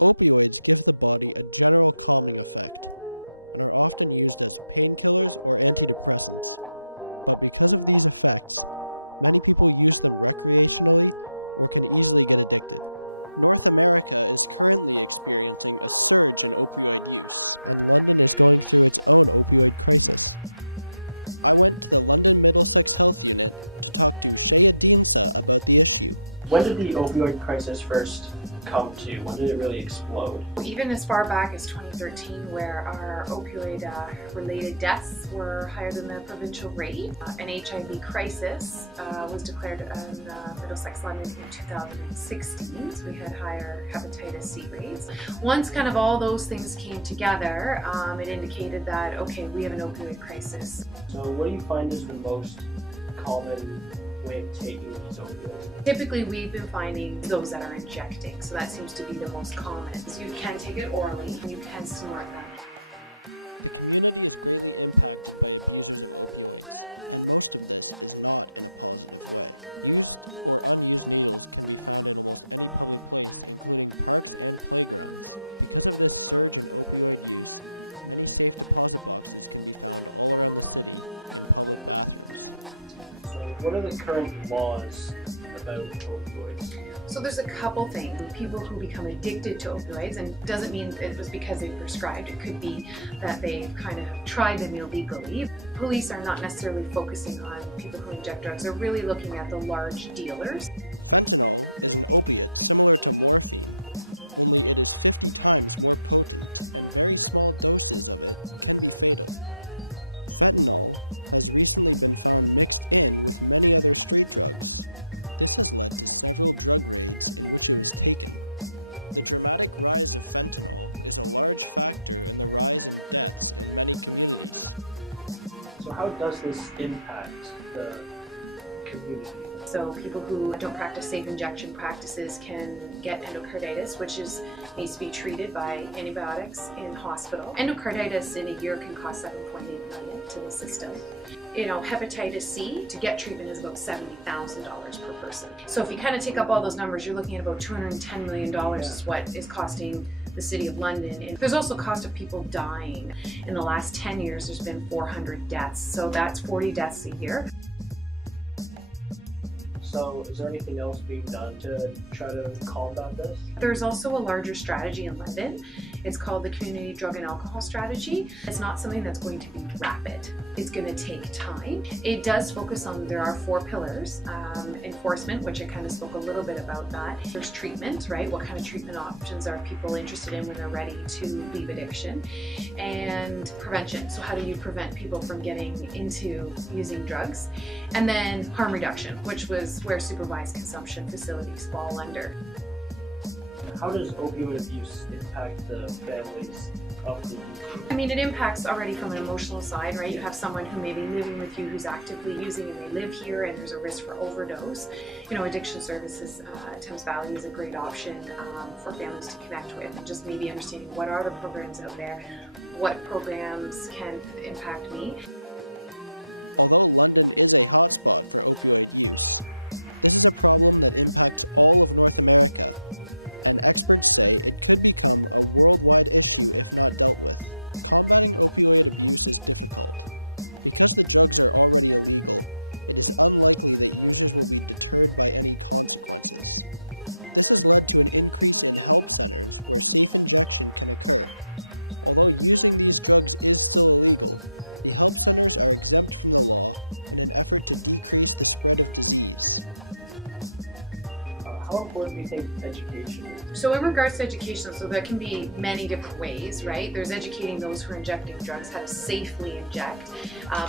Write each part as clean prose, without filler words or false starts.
Opioids give the body a general calming effect and are often used as painkillers or antidepressants. But because of these effects, many people use them recreationally or can easily get addicted. North America is currently experiencing a surge in opioid use, and London is going through its own opioid crisis. I went to the London Middlesex Health Unit to talk to Shea Dinsa about the issue. When did the opioid crisis first come to? When did it really explode? Even as far back as 2013, where our opioid-related deaths were higher than the provincial rate. An HIV crisis was declared in Middlesex, London in 2016, so we had higher hepatitis C rates. Once kind of all those things came together, it indicated that, okay, we have an opioid crisis. So what do you find is the most common way of taking these opioids? Typically, we've been finding those that are injecting, so that seems to be the most common. So you can take it orally, and you can snort them. The community is greatly impacted by abusers of opioids, and most of this is not in a positive way. Used or unused needles can be found in almost any public place, including parks and playgrounds. Because of this surge in opioid use, many safe deposit boxes can be found all around the city in public bathrooms. So what are the current laws about opioids? So there's a couple things. People who become addicted to opioids, and it doesn't mean it was because they prescribed. It could be that they kind of tried them illegally. Police are not necessarily focusing on people who inject drugs. They're really looking at the large dealers. Fentanyl is an opiate similar to morphine, only it is 50 times more potent, and very small doses of it can be fatal. Fentanyl has recently been found mixed in with many other street drugs. This has led to several drug raids in which it was taken. The dramatic rise of fentanyl is a large factor in the rise in deaths in many communities. So how does this impact the community? So people who don't practice safe injection practices can get endocarditis, which needs to be treated by antibiotics in hospital. Endocarditis in a year can cost $7.8 million to the system. Hepatitis C, to get treatment is about $70,000 per person. So if you kind of take up all those numbers, you're looking at about $210 million is what is costing the City of London. And there's also cost of people dying. In the last 10 years, there's been 400 deaths. So that's 40 deaths a year. So is there anything else being done to try to combat this? There's also a larger strategy in London. It's called the Community Drug and Alcohol Strategy. It's not something that's going to be rapid. It's going to take time. It does focus on, there are 4 pillars. Enforcement, which I kind of spoke a little bit about that. There's treatment, right? What kind of treatment options are people interested in when they're ready to leave addiction? And prevention. So how do you prevent people from getting into using drugs? And then harm reduction, which was where supervised consumption facilities fall under. How does opioid use impact the families of the youth? I mean, it impacts already from an emotional side, right? You have someone who may be living with you who's actively using and they live here and there's a risk for overdose. Addiction services, Thames Valley is a great option for families to connect with, and just maybe understanding what are the programs out there, what programs can impact me. Although London is a hotspot for opioid use, this is a problem that impacts all of North America, and experts say it could become a worldwide issue if not dealt with. Combating opioid abuse is difficult. Because the drugs are already illegal, it is unlikely that users will be deterred by any consequences. This has led to an increase in help centers where safe injection can occur. Although using these drugs is still illegal, the help centers are exempt from the law in an effort to decrease the spread of disease. How important do you think education is? So in regards to education, so there can be many different ways, right? There's educating those who are injecting drugs how to safely inject.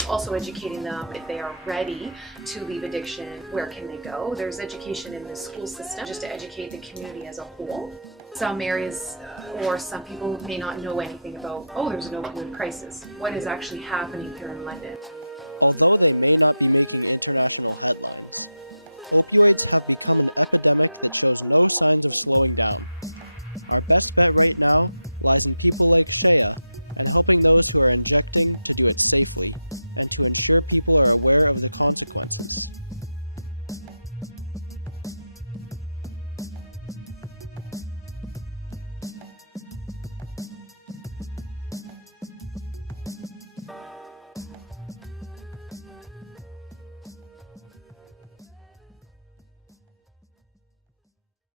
Also educating them if they are ready to leave addiction, where can they go? There's education in the school system just to educate the community as a whole. Some areas or some people may not know anything about, there's an opioid crisis. What is actually happening here in London? Although they may not be making international headlines, opioids have become an epidemic that shows no signs of slowing down. Our best bet right now lies in people like Shea and helping those who are injecting to do it safely and to ensure people are aware of the consequences.